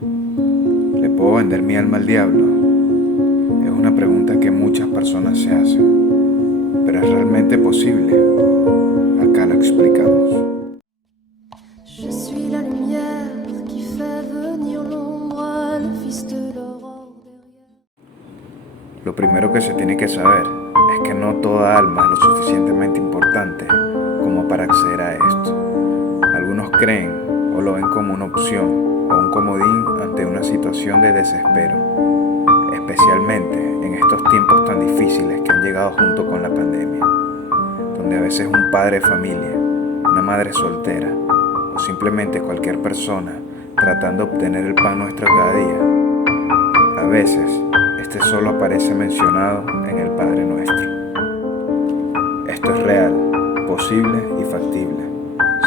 ¿Le puedo vender mi alma al diablo? Es una pregunta que muchas personas se hacen, pero ¿es realmente posible? Acá lo explicamos. Je suis la lumière qui fait venir l'ombre, le fils de l'aurore derrière. Lo primero que se tiene que saber es que no toda alma es lo suficientemente importante como para acceder a esto. Algunos creen o lo ven como una opción o un comodín ante una situación de desespero, especialmente en estos tiempos tan difíciles que han llegado junto con la pandemia, donde a veces un padre de familia, una madre soltera o simplemente cualquier persona tratando de obtener el pan nuestro cada día, a veces este solo aparece mencionado en el Padre Nuestro. Esto es real, posible y factible.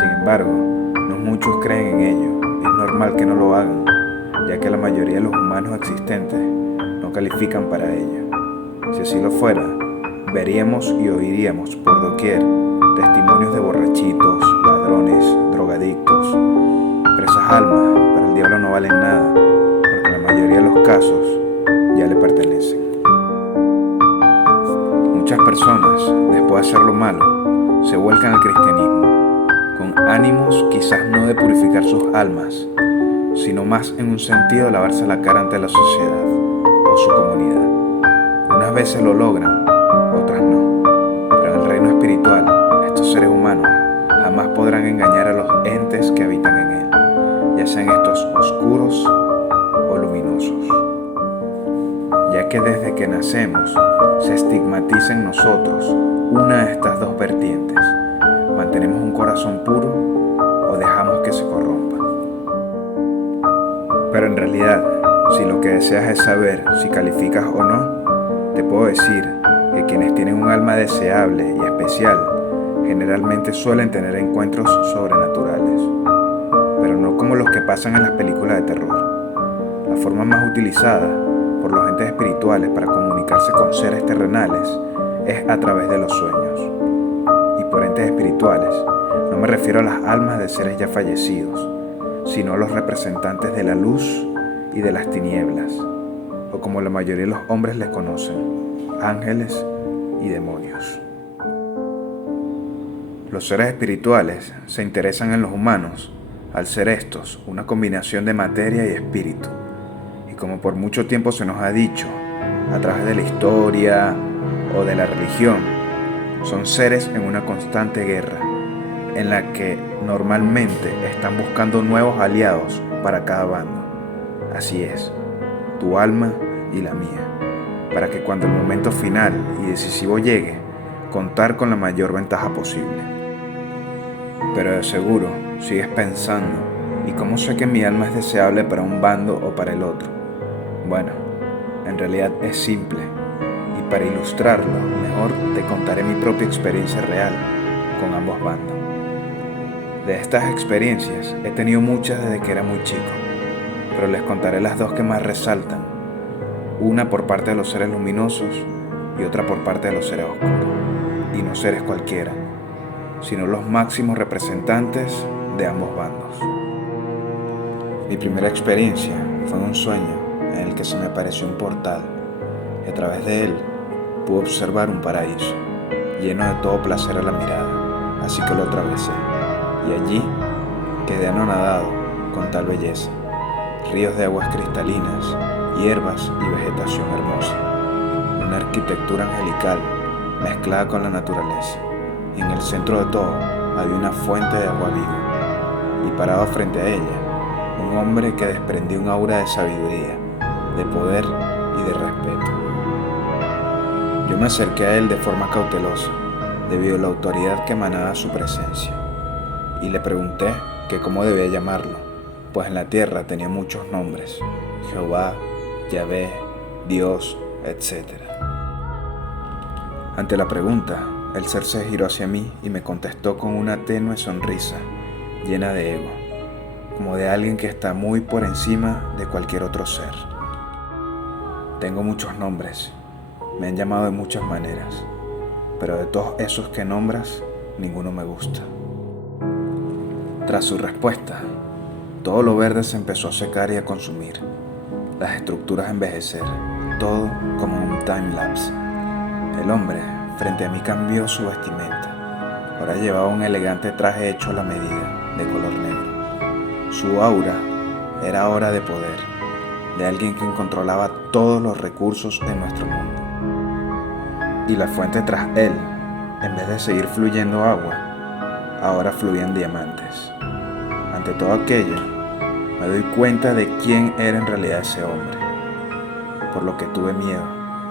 Sin embargo, no muchos creen en ello y es normal que no lo hagan, ya que la mayoría de los humanos existentes no califican para ello. Si así lo fuera, veríamos y oiríamos por doquier testimonios de borrachitos, ladrones, drogadictos. Pero esas almas para el diablo no valen nada, porque en la mayoría de los casos ya le pertenecen. Muchas personas, después de hacer lo malo, se vuelcan al cristianismo, con ánimos quizás no de purificar sus almas, sino más en un sentido de lavarse la cara ante la sociedad o su comunidad. Unas veces lo logran, otras no, pero en el reino espiritual, estos seres humanos jamás podrán engañar a los entes que habitan en él, ya sean estos oscuros o luminosos, ya que desde que nacemos se estigmatiza en nosotros una de estas dos vertientes. ¿Mantenemos un corazón puro o dejamos que se corrompa? Pero en realidad, si lo que deseas es saber si calificas o no, te puedo decir que quienes tienen un alma deseable y especial generalmente suelen tener encuentros sobrenaturales, pero no como los que pasan en las películas de terror. La forma más utilizada por los entes espirituales para comunicarse con seres terrenales es a través de los sueños. Y por entes espirituales no me refiero a las almas de seres ya fallecidos, sino a los representantes de la luz y de las tinieblas, o como la mayoría de los hombres les conocen, ángeles y demonios. Los seres espirituales se interesan en los humanos al ser estos una combinación de materia y espíritu. Y como por mucho tiempo se nos ha dicho, a través de la historia o de la religión, son seres en una constante guerra, en la que normalmente están buscando nuevos aliados para cada bando. Así es, tu alma y la mía, para que cuando el momento final y decisivo llegue, contar con la mayor ventaja posible. Pero de seguro sigues pensando, ¿y cómo sé que mi alma es deseable para un bando o para el otro? Bueno, en realidad es simple, y para ilustrarlo mejor te contaré mi propia experiencia real con ambos bandos. De estas experiencias he tenido muchas desde que era muy chico, pero les contaré las dos que más resaltan, una por parte de los seres luminosos y otra por parte de los seres oscuros, y no seres cualquiera, sino los máximos representantes de ambos bandos. Mi primera experiencia fue en un sueño en el que se me apareció un portal y a través de él pude observar un paraíso lleno de todo placer a la mirada, así que lo atravesé y allí quedé anonadado con tal belleza, ríos de aguas cristalinas, hierbas y vegetación hermosa, una arquitectura angelical mezclada con la naturaleza, y en el centro de todo había una fuente de agua viva, y parado frente a ella, un hombre que desprendía un aura de sabiduría, de poder y de respeto. Yo me acerqué a él de forma cautelosa, debido a la autoridad que emanaba su presencia, y le pregunté que cómo debía llamarlo, pues en la tierra tenía muchos nombres: Jehová, Yahvé, Dios, etc. Ante la pregunta, el ser se giró hacia mí y me contestó con una tenue sonrisa, llena de ego, como de alguien que está muy por encima de cualquier otro ser. Tengo muchos nombres, me han llamado de muchas maneras, pero de todos esos que nombras, ninguno me gusta. Tras su respuesta, Todo lo verde se empezó a secar y a consumir, las estructuras a envejecer, todo como un time-lapse. El hombre frente a mí cambió su vestimenta. Ahora llevaba un elegante traje hecho a la medida, de color negro. Su aura era aura de poder, de alguien que controlaba todos los recursos en nuestro mundo. Y la fuente tras él, en vez de seguir fluyendo agua, ahora fluían diamantes. Ante todo aquello, me doy cuenta de quién era en realidad ese hombre, por lo que tuve miedo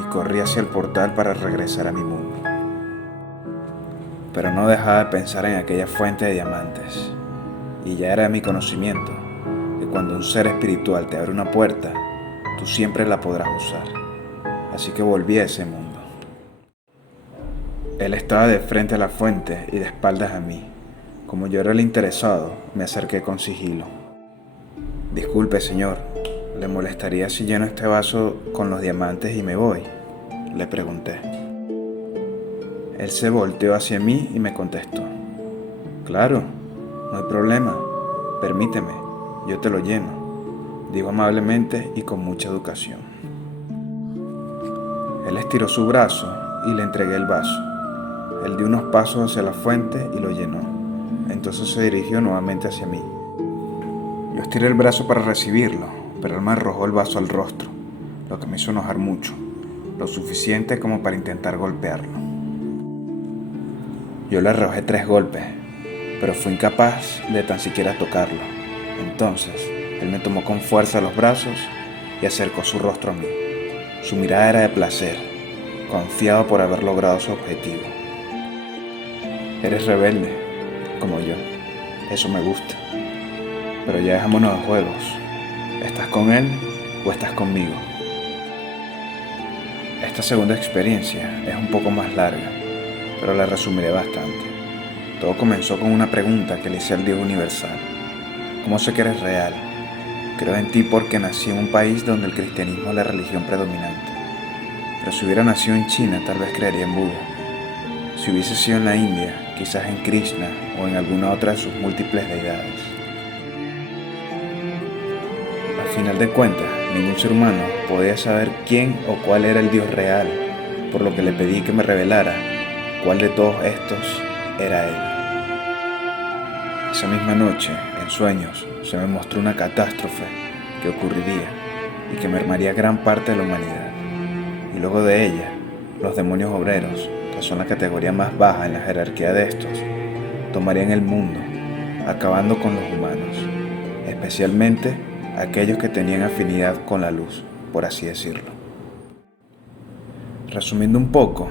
y corrí hacia el portal para regresar a mi mundo. Pero no dejaba de pensar en aquella fuente de diamantes, y ya era de mi conocimiento que cuando un ser espiritual te abre una puerta, tú siempre la podrás usar. Así que volví a ese mundo. Él estaba de frente a la fuente y de espaldas a mí. Como yo era el interesado, me acerqué con sigilo. «Disculpe, señor, ¿le molestaría si lleno este vaso con los diamantes y me voy?», le pregunté. Él se volteó hacia mí y me contestó: «Claro, no hay problema, permíteme, yo te lo lleno», dijo amablemente y con mucha educación. Él estiró su brazo y le entregué el vaso. Él dio unos pasos hacia la fuente y lo llenó. Entonces se dirigió nuevamente hacia mí. Yo estiré el brazo para recibirlo, pero él me arrojó el vaso al rostro, lo que me hizo enojar mucho, lo suficiente como para intentar golpearlo. Yo le arrojé 3 golpes, pero fui incapaz de tan siquiera tocarlo. Entonces, él me tomó con fuerza los brazos y acercó su rostro a mí. Su mirada era de placer, confiado por haber logrado su objetivo. «Eres rebelde, como yo. Eso me gusta. Pero ya dejémonos de juegos. ¿Estás con él o estás conmigo?». Esta segunda experiencia es un poco más larga, pero la resumiré bastante. Todo comenzó con una pregunta que le hice al Dios universal. ¿Cómo sé que eres real? Creo en ti porque nací en un país donde el cristianismo es la religión predominante. Pero si hubiera nacido en China, tal vez creería en Buda. Si hubiese sido en la India, quizás en Krishna o en alguna otra de sus múltiples deidades. Al final de cuentas, ningún ser humano podía saber quién o cuál era el Dios real, por lo que le pedí que me revelara cuál de todos estos era él. Esa misma noche, en sueños, se me mostró una catástrofe que ocurriría y que mermaría gran parte de la humanidad. Y luego de ella, los demonios obreros, que son la categoría más baja en la jerarquía de estos, tomarían el mundo, acabando con los humanos, especialmente aquellos que tenían afinidad con la luz, por así decirlo. Resumiendo un poco,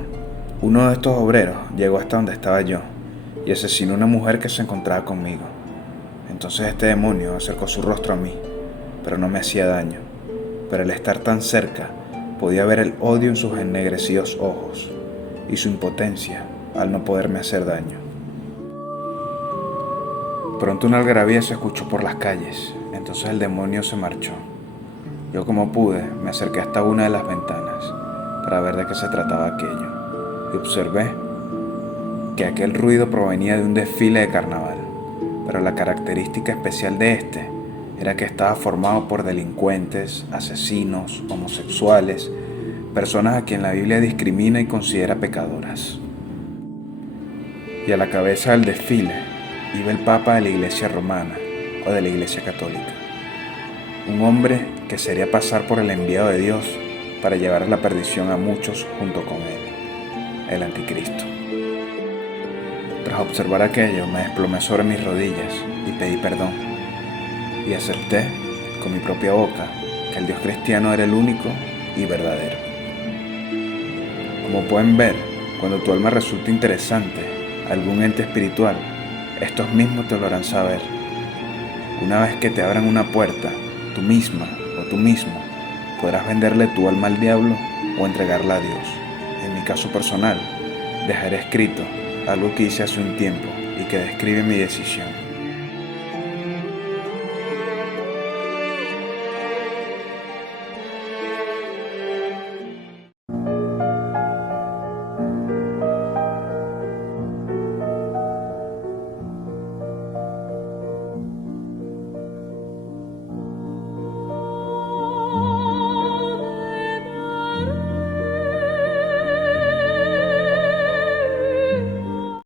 uno de estos obreros llegó hasta donde estaba yo y asesinó a una mujer que se encontraba conmigo. Entonces este demonio acercó su rostro a mí, pero no me hacía daño. Pero al estar tan cerca, podía ver el odio en sus ennegrecidos ojos y su impotencia al no poderme hacer daño. Pronto una algarabía se escuchó por las calles, entonces el demonio se marchó. Yo, como pude, me acerqué hasta una de las ventanas para ver de qué se trataba aquello y observé que aquel ruido provenía de un desfile de carnaval, pero la característica especial de este era que estaba formado por delincuentes, asesinos, homosexuales, personas a quien la Biblia discrimina y considera pecadoras. Y a la cabeza del desfile iba el Papa de la Iglesia Romana o de la Iglesia Católica, un hombre que se haría pasar por el enviado de Dios para llevar a la perdición a muchos junto con él, el Anticristo. Tras observar aquello, me desplomé sobre mis rodillas y pedí perdón, y acepté con mi propia boca que el Dios cristiano era el único y verdadero. Como pueden ver, cuando tu alma resulta interesante a algún ente espiritual, estos mismos te lo harán saber. Una vez que te abran una puerta, tú misma o tú mismo podrás venderle tu alma al diablo o entregarla a Dios. En mi caso personal, dejaré escrito algo que hice hace un tiempo y que describe mi decisión.